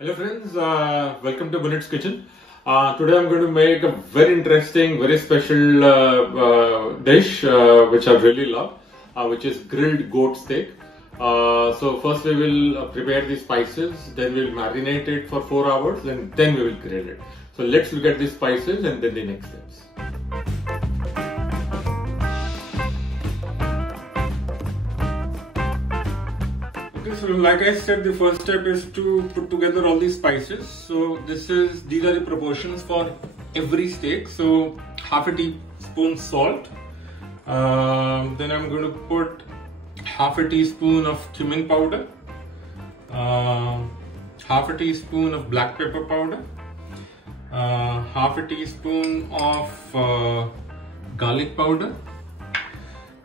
Hello friends, welcome to Bunet's kitchen. Today I'm going to make a very interesting, very special dish which I really love, which is grilled goat steak. So first we will prepare the spices, then we will marinate it for 4 hours and then we will grill it. So let's look at the spices and then the next steps. So like I said, the first step is to put together all these spices. So these are the proportions for every steak. So half a teaspoon salt. Then I'm going to put half a teaspoon of cumin powder, half a teaspoon of black pepper powder, half a teaspoon of garlic powder,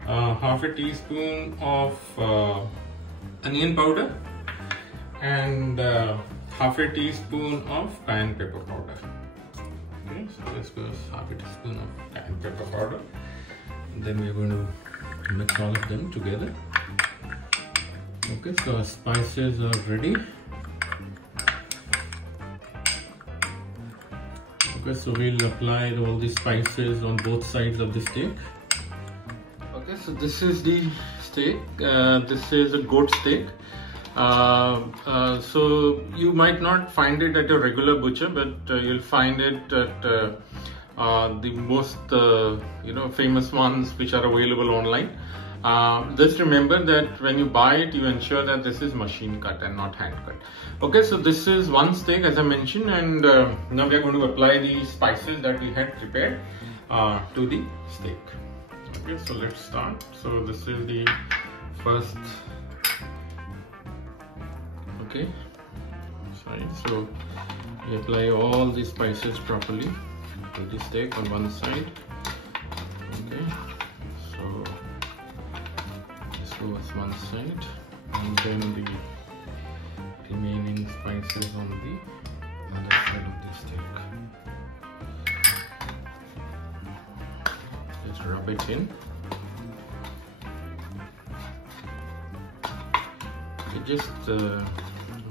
half a teaspoon of onion powder, and half a teaspoon of cayenne pepper powder. Okay, so this goes half a teaspoon of cayenne pepper powder. And then we're going to mix all of them together. Okay, so our spices are ready. Okay, so we'll apply all the spices on both sides of the steak. Okay, so this is the steak. This is a goat steak. So you might not find it at a regular butcher, but you'll find it at the most famous ones which are available online. Just remember that when you buy it, you ensure that this is machine cut and not hand cut. Okay, so this is one steak as I mentioned, and now we are going to apply the spices that we had prepared to the steak. Okay, so let's start. So this is the first. Okay, sorry. So we apply all the spices properly to the steak on one side. Okay, so this goes one side, and then the remaining spices on the other side of the steak. Just rub it in. Okay, so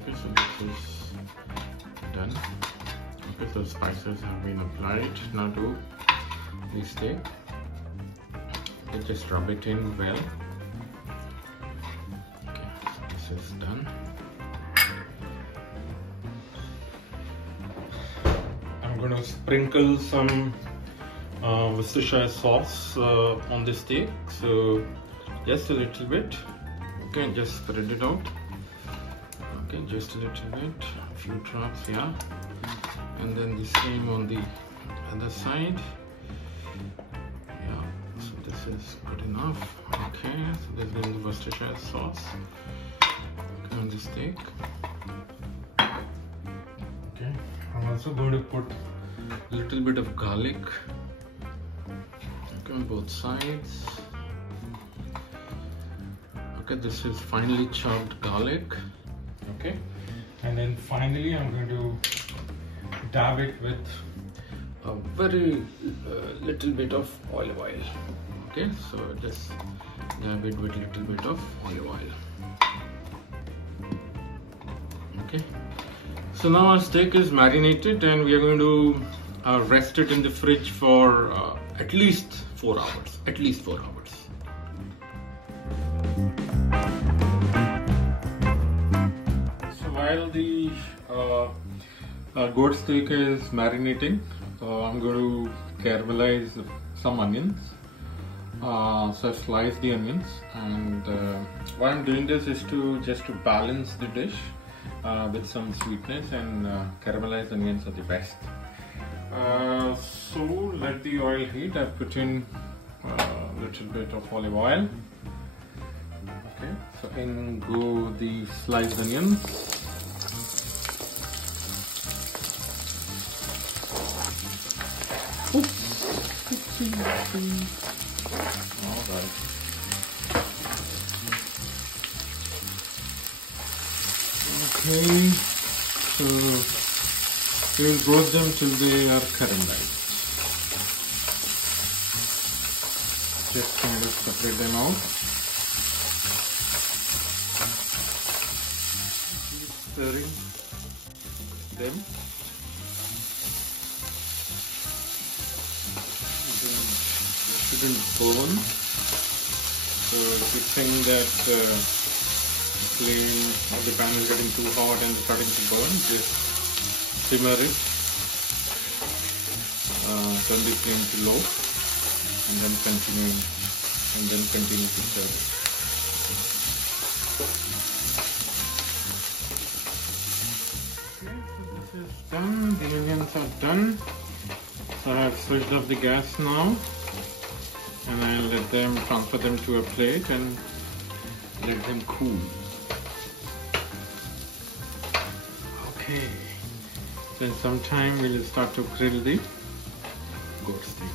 this is done. Okay, so spices have been applied now to the steak. Okay, just rub it in well. Okay, so this is done. I'm going to sprinkle some Worcestershire sauce on the steak. So just a little bit. Okay, just spread it out. Okay, just a little bit, a few drops, yeah. And then the same on the other side. Yeah, so this is good enough. Okay, so this is the Worcestershire sauce. Okay, on the steak. Okay, I'm also going to put a little bit of garlic. Okay, on both sides. Okay, this is finely chopped garlic. Okay, and then finally I'm going to dab it with a very little bit of olive oil. Okay, so just dab it with a little bit of olive oil. Okay, so now our steak is marinated and we are going to rest it in the fridge for at least 4 hours. At least 4 hours. While the goat steak is marinating, I'm going to caramelize some onions. So I sliced the onions, and why I'm doing this is just to balance the dish with some sweetness, and caramelized onions are the best. So let the oil heat. I've put in a little bit of olive oil. Okay, so in go the sliced onions. Alright. Okay, so we will roast them till they are caramelized. Just kind of separate them out. Stirring. them. It shouldn't burn. So if you think that the flame of the pan is getting too hot and starting to burn, just simmer it. Turn the flame to low, and then continue to serve. Okay, so this is done. The onions are done. So I have switched off the gas now, and I'll transfer them to a plate and let them cool. Okay, so in some time we'll start to grill the goat steak.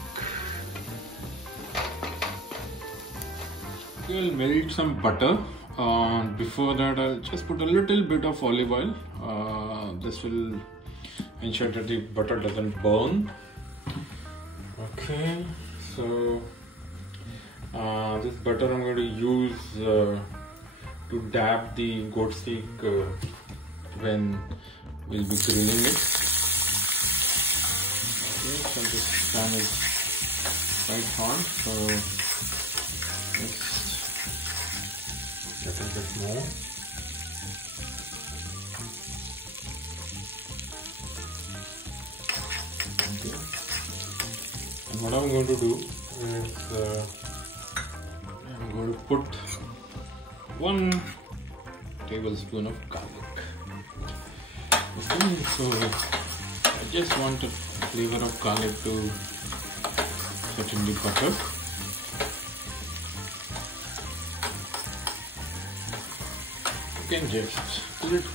I'll melt some butter. Before that, I'll just put a little bit of olive oil. This will ensure that the butter doesn't burn. Okay, so this butter I'm going to use to dab the goat steak when we'll be grilling it. Okay, so this pan is quite hot, so let's get a bit more. Okay. And what I'm going to do is I'm going to put 1 tablespoon of garlic. Okay, so I just want a flavor of garlic to set in the butter. You can just cool it.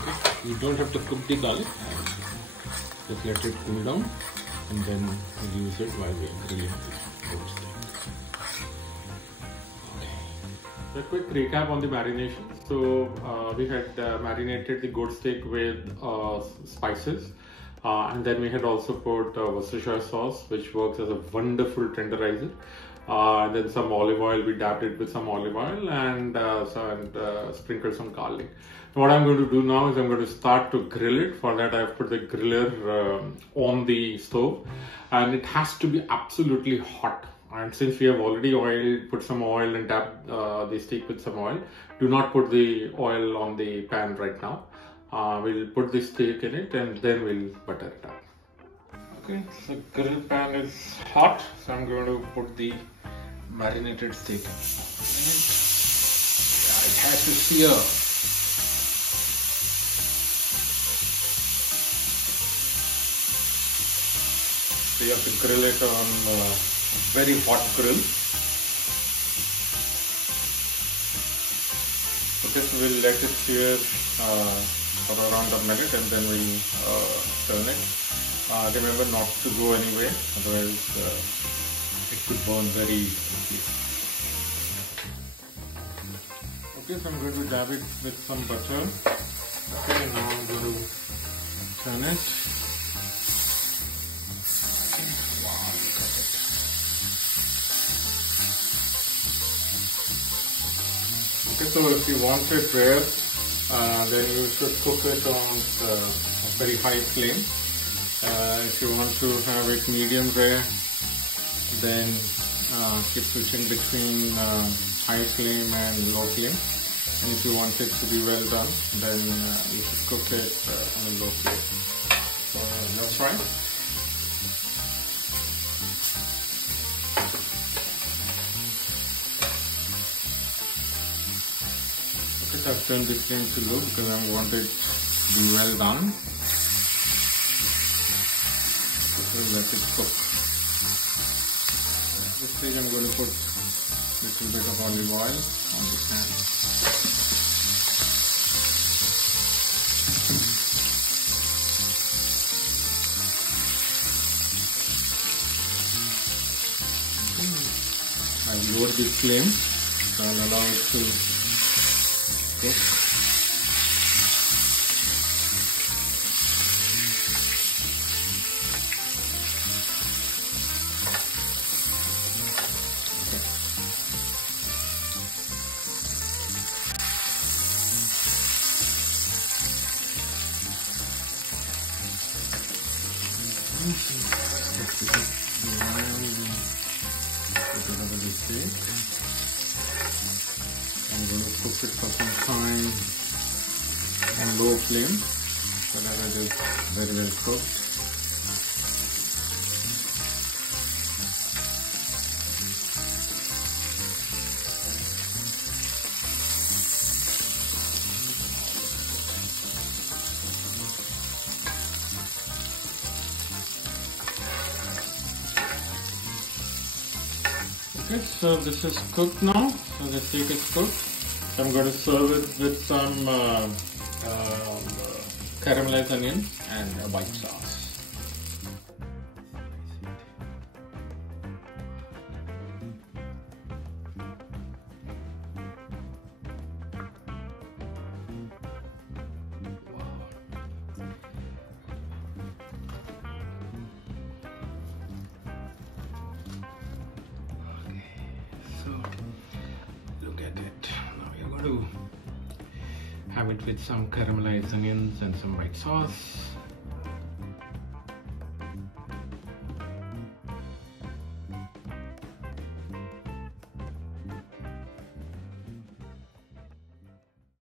Okay. You don't have to cook the garlic. Just let it cool down, and then we'll use it while we are grilling the goat steak. A quick recap on the marination. So we had marinated the goat steak with spices, and then we had also put Worcestershire sauce, which works as a wonderful tenderizer. Then some olive oil, we dabbed it with some olive oil, and sprinkled some garlic. What I'm going to do now is I'm going to start to grill it. For that, I've put the griller on the stove, and it has to be absolutely hot. And since we have already put some oil and dabbed the steak with some oil, do not put the oil on the pan right now. We'll put the steak in it, and then we'll butter it up. Okay, so grill pan is hot, so I'm going to put the marinated steak in. It has to sear. So you have to grill it on very hot grill. Okay, so we'll let it sear for around a minute, and then we'll turn it. Remember not to go anywhere, otherwise it could burn very quickly. Okay, so I'm going to dab it with some butter. Okay, now I'm going to turn it. Wow, look at it. Okay, so if you want it rare, then you should cook it on a very high flame. If you want to have it medium rare, then keep switching between high flame and low flame. And if you want it to be well done, then you should cook it on a low flame. So let's try. Okay, so I've turned the flame to low because I want it to be well done. Let it cook. At this stage I'm going to put a little bit of olive oil on the pan. I've lowered the flame, so I'll allow it to cook. I'm going to cook it for some time on low flame so that it is very well cooked. Okay, so this is cooked now. So the steak is cooked. So I'm going to serve it with some caramelized onion and a white sauce. Look at it. Now you're going to have it with some caramelized onions and some white sauce.